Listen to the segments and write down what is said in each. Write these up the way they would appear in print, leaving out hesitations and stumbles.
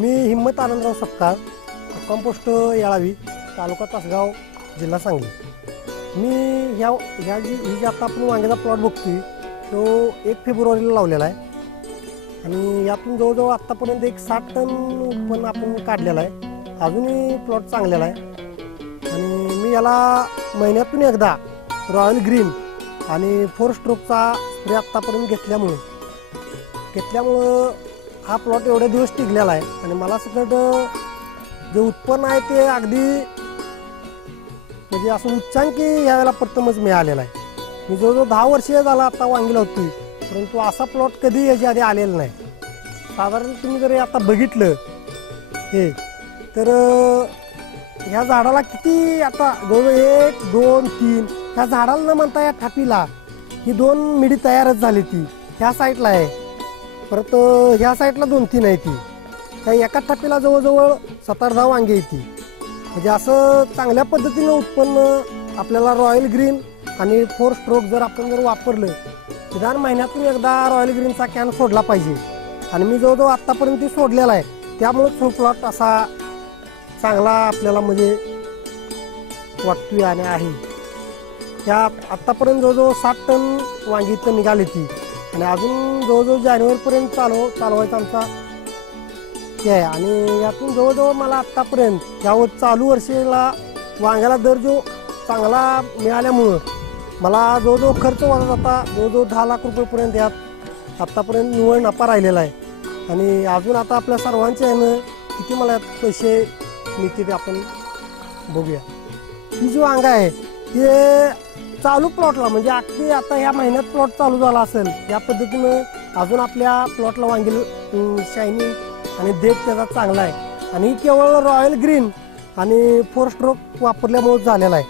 मी हिम्मत आनंदराव सपकाळ, कंपोस्ट याळावी, तालुका तासगाव, जिल्हा सांगली। मी ही आता आपण वांग्याचा प्लॉट बघतोय तो 1 फेब्रुवारीला लावलेला आहे आणि यातून जवळजवळ आत्तापर्यंत एक 60 टन उत्पन्न आपण काढलेलं आहे। अजूनही प्लॉट चांगलेला आहे आणि मी याला महिन्यातून एकदा रॉयल ग्रीन आणि 4 स्ट्रोकचा स्प्रे आत्तापर्यंत घेतल्यामुळं हा प्लॉट एवढे दिवस टिकलेला आहे आणि मला सगळं जे उत्पन्न आहे ते अगदी म्हणजे असं उच्चांकी यावेळेला प्रथमच मिळालेला आहे। मी जवळजवळ 10 वर्ष झाला आता वांगी लावतोय, परंतु असा प्लॉट कधी याच्या आधी आलेला नाही। साधारण तुम्ही जर आता बघितलं हे तर ह्या झाडाला किती आता जवळजवळ 1 2 3 ह्या झाडाला न म्हणता या थापीला ही 2 मिडी तयारच झाली। ती ह्या साईडला आहे, परत ह्या साईडला 2-3 आहे। ती त्या एका थापीला जवळजवळ 7-10 वांगी येते। म्हणजे असं चांगल्या पद्धतीनं उत्पन्न आपल्याला रॉयल ग्रीन आणि 4 स्ट्रोक जर आपण वापरलं, निदान महिन्यातून एकदा रॉयल ग्रीनचा कॅन सोडला पाहिजे आणि मी जवळजवळ आत्तापर्यंत ती सोडलेला आहे। त्यामुळे तो प्लॉट असा चांगला आपल्याला म्हणजे वाटतोय आणि आहे। त्या आत्तापर्यंत जवळजवळ 60 टन वांगी इथं निघाली ती आणि अजून जवळजवळ जानेवारीपर्यंत चालवायचा आमचा हे आहे आणि यातून जवळजवळ मला आत्तापर्यंत या चालू वर्षाला वांग्याला दर जो चांगला मिळाल्यामुळं मला जवळजवळ खर्च वाढत आता जवळजवळ 10 लाख रुपयेपर्यंत यात आत्तापर्यंत निव्वळ नफा राहिलेला आहे आणि अजून आता आपल्या सर्वांच्या ह्यानं किती मला यात पैसे मिळतील आपण बघूया। ही जी वांगा आहे हे चालू प्लॉटला म्हणजे अगदी आता ह्या महिन्यात प्लॉट चालू झाला असेल या पद्धतीनं अजून आपल्या प्लॉटला वांगी शायनिंग आणि देठ त्याचा चांगला आहे आणि केवळ रॉयल ग्रीन आणि 4 स्ट्रोक वापरल्यामुळे झालेला आहे।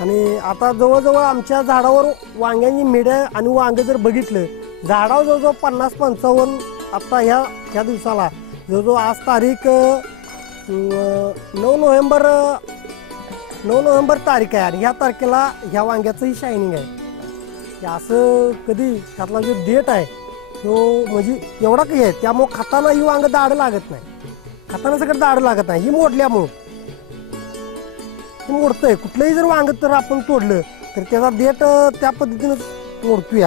आणि आता जवळजवळ आमच्या झाडावर वांग्यांची मिड्या आणि वांगे जर बघितलं झाडावर जवळजवळ 50-55 आता ह्या दिवसाला जवळजवळ आज तारीख 9 नोव्हेंबर तारीख आहे आणि ह्या तारखेला ह्या वांग्याचंही शायनिंग आहे। असं कधी त्यातला जो देठ आहे तो म्हणजे एवढा काही आहे, त्यामुळे खाताना ही वांग दाढ लागत नाही, खाताना सगळं दाढ लागत नाही। ही मोडल्यामुळं हे मोडतंय कुठलंही जर वांग तर आपण तोडलं तर त्याचा देठ त्या पद्धतीनं मोडतोय,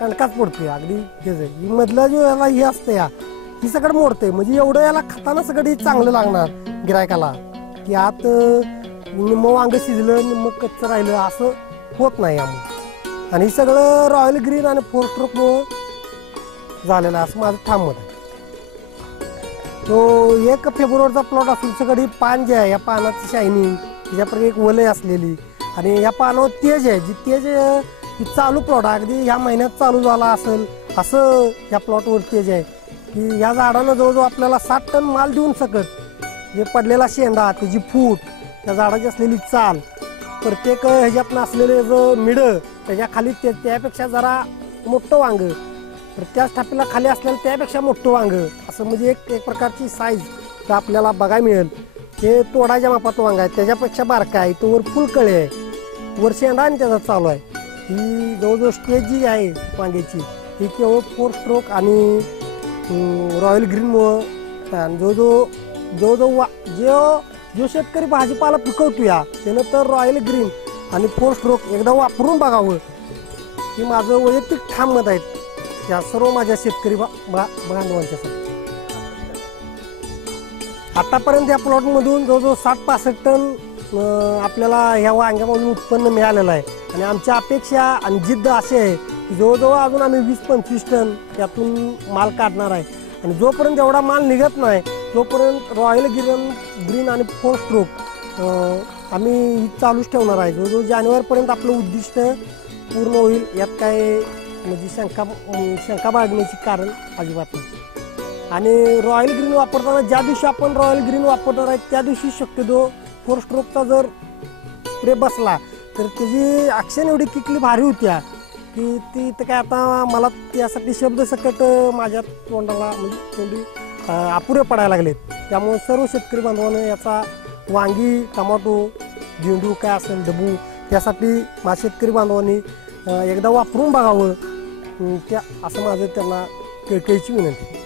टणकाच पडतोय अगदी ही मधलं जो याला हे असतं ही सगळं मोडतंय म्हणजे एवढं याला खाताना सगळं चांगलं लागणार गिरायकाला की आत निम्म वांग शिजलं निम्म कच्चं राहिलं असं होत नाही यामुळे आणि हे सगळं रॉयल ग्रीन आणि 4 स्ट्रोक मुळे झालेलं आहे असं माझं ठाम मत आहे। तो 1 फेब्रुवारीचा प्लॉट असून सगळी पान जे आहे या पानाची शायनिंग त्याच्यापर्यंत एक वलय असलेली आणि या पानावर तेज आहे जी तेज ही चालू प्लॉट अगदी ह्या महिन्यात चालू झाला असेल असं ह्या प्लॉटवर तेज आहे की ह्या झाडानं जवळजवळ आपल्याला 60 टन माल देऊन सकत जे पडलेला शेंडा त्याची फूट त्या झाडाची असलेली चाल प्रत्येक ह्याच्यातनं असलेले जो मिडं त्याच्या खाली त्यापेक्षा जरा मोठं वांग तर त्याच थापीला खाली असलेलं त्यापेक्षा मोठं वांग असं म्हणजे एक प्रकारची साईज तर आपल्याला बघायला मिळेल। हे तोडाच्या मापात वांग आहे त्याच्यापेक्षा बारका आहे, तो वर फुलकळे आहे, वर शेंडा आणि त्याचा चालू आहे। ही जवळजवळ स्टेज जी आहे वांग्याची ही केवळ 4 स्ट्रोक आणि रॉयल ग्रीनमुळं जो शेतकरी भाजीपाला पिकवतो या त्यानं तर रॉयल ग्रीन आणि 4 स्ट्रोक एकदा वापरून बघावं ही माझं वैयक्तिक ठाम मत आहे त्या सर्व माझ्या शेतकरी बांधवांच्यासाठी। आतापर्यंत या प्लॉटमधून जवळजवळ 60-65 टन आपल्याला ह्या वांग्यामधून उत्पन्न मिळालेलं आहे आणि आमच्या अपेक्षा आणि जिद्द अशी आहे की जवळजवळ अजून आम्ही 20-25 टन त्यातून माल काढणार आहे आणि जोपर्यंत एवढा माल निघत नाही तोपर्यंत रॉयल ग्रीन आणि 4 स्ट्रोक आम्ही चालूच ठेवणार आहे। जवळजवळ जानेवारीपर्यंत आपलं उद्दिष्ट पूर्ण होईल यात काय म्हणजे शंका बाळगण्याची कारण अजिबात नाही। आणि रॉयल ग्रीन वापरताना ज्या दिवशी आपण रॉयल ग्रीन वापरणार आहे त्या दिवशी शक्यतो 4 स्ट्रोकचा जर स्प्रे बसला तर त्याची ॲक्शन एवढी किकली भारी होत्या की ती तर काय आता मला त्यासाठी शब्द सकट माझ्या तोंडाला म्हणजे तोंडी अपुरे पडायला लागलेत। त्यामुळे सर्व शेतकरी बांधवांना याचा वांगी टमाटो झेंडू काय असेल डबू त्यासाठी माझ्या शेतकरी बांधवांनी एकदा वापरून बघावं त्या असं माझं त्यांना कळकळीची विनंती।